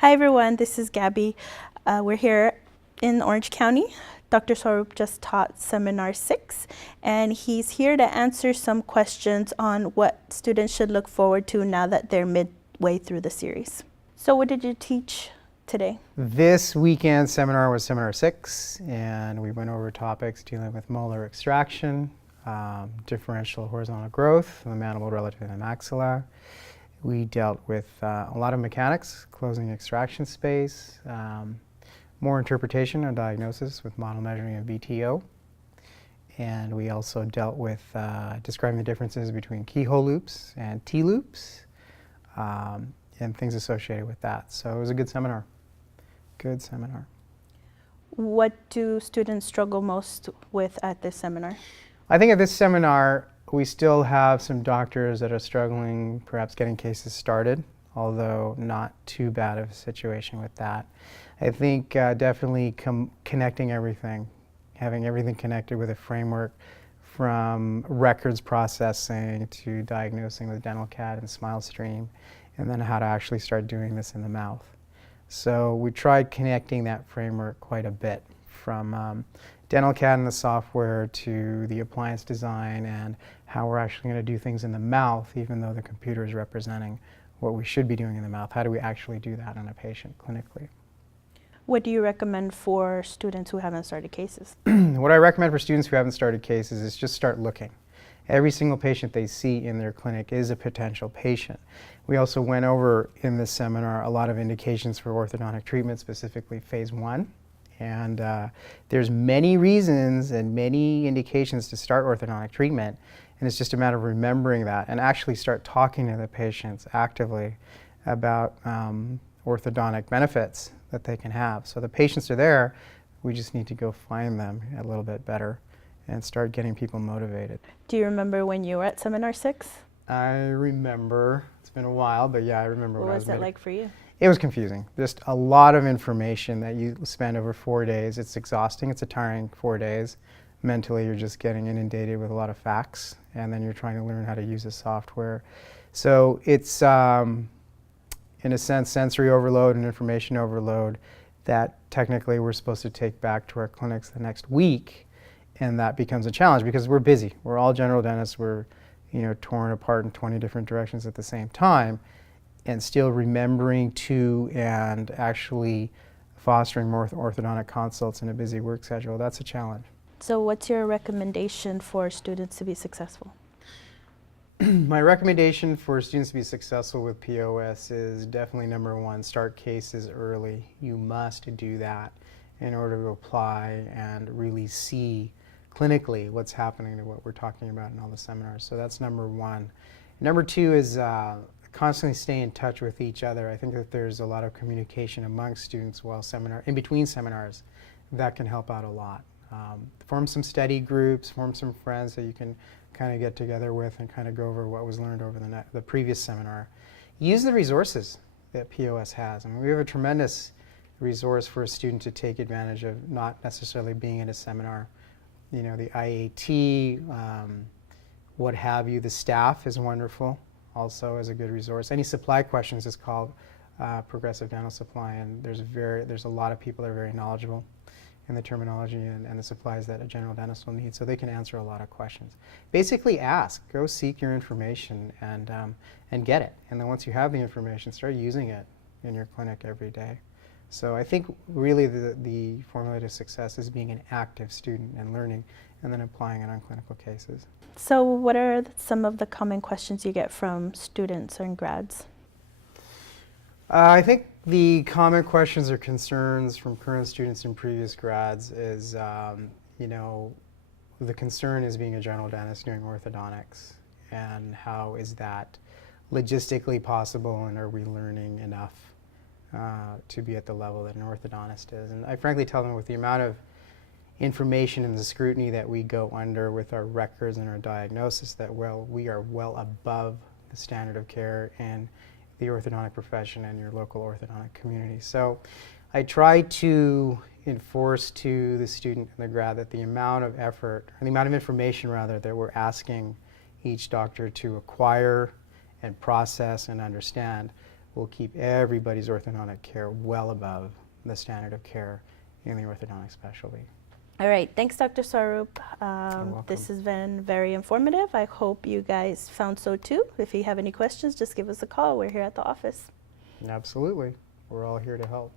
Hi everyone, this is Gabby. We're here in Orange County. Dr. Swaroop just taught Seminar 6, and he's here to answer some questions on what students should look forward to now that they're midway through the series. So what did you teach today? This weekend seminar was Seminar 6, and we went over topics dealing with molar extraction, differential horizontal growth, the mandible relative to the maxilla. We dealt with a lot of mechanics, closing extraction space, more interpretation and diagnosis with model measuring and VTO. And we also dealt with describing the differences between keyhole loops and T-loops and things associated with that. So it was a good seminar. Good seminar. What do students struggle most with at this seminar? I think at this seminar, we still have some doctors that are struggling, perhaps getting cases started, although not too bad of a situation with that. I think definitely connecting everything, having everything connected with a framework from records processing to diagnosing with dental CAD and SmileStream, and then how to actually start doing this in the mouth. So we tried connecting that framework quite a bit, from dental CAD and the software to the appliance design and how we're actually going to do things in the mouth, even though the computer is representing what we should be doing in the mouth. How do we actually do that on a patient clinically? What do you recommend for students who haven't started cases? What I recommend for students who haven't started cases is just start looking. Every single patient they see in their clinic is a potential patient. We also went over in this seminar a lot of indications for orthodontic treatment, specifically phase 1. And there's many reasons and many indications to start orthodontic treatment, and it's just a matter of remembering that and actually start talking to the patients actively about orthodontic benefits that they can have. So the patients are there, we just need to go find them a little bit better and start getting people motivated. Do you remember when you were at Seminar 6? I remember, it's been a while, but yeah, I remember What when I was it like for you? It was confusing. Just a lot of information that you spend over 4 days. It's exhausting. It's a tiring 4 days. Mentally, you're just getting inundated with a lot of facts, and then you're trying to learn how to use the software. So it's, in a sense, sensory overload and information overload that technically we're supposed to take back to our clinics the next week, and that becomes a challenge because we're busy. We're all general dentists. We're, torn apart in 20 different directions at the same time. And still remembering to and actually fostering more orthodontic consults in a busy work schedule, that's a challenge. So what's your recommendation for students to be successful? My recommendation for students to be successful with POS is definitely number 1, start cases early. You must do that in order to apply and really see clinically what's happening to what we're talking about in all the seminars. So that's number 1. Number 2 is constantly stay in touch with each other. I think that there's a lot of communication amongst students while in between seminars that can help out a lot. Form some study groups, form some friends that you can kind of get together with and kind of go over what was learned over the previous seminar. Use the resources that POS has. I mean, we have a tremendous resource for a student to take advantage of, not necessarily being in a seminar. The IAT, what have you. The staff is wonderful. Also as a good resource. Any supply questions is called Progressive Dental Supply, and there's a lot of people that are very knowledgeable in the terminology and the supplies that a general dentist will need, so they can answer a lot of questions. Basically ask, go seek your information and get it. And then once you have the information, start using it in your clinic every day. So I think really the formula to success is being an active student and learning and then applying it on clinical cases. So what are some of the common questions you get from students and grads? I think the common questions or concerns from current students and previous grads is, the concern is being a general dentist doing orthodontics, and how is that logistically possible, and are we learning enough to be at the level that an orthodontist is? And I frankly tell them, with the amount of information and the scrutiny that we go under with our records and our diagnosis, that we are well above the standard of care in the orthodontic profession and your local orthodontic community. So I try to enforce to the student and the grad that the amount of effort, or the amount of information rather, that we're asking each doctor to acquire and process and understand will keep everybody's orthodontic care well above the standard of care in the orthodontic specialty. All right, thanks, Dr. Swaroop. welcome. This has been very informative. I hope you guys found so too. If you have any questions, just give us a call. We're here at the office. Absolutely. We're all here to help.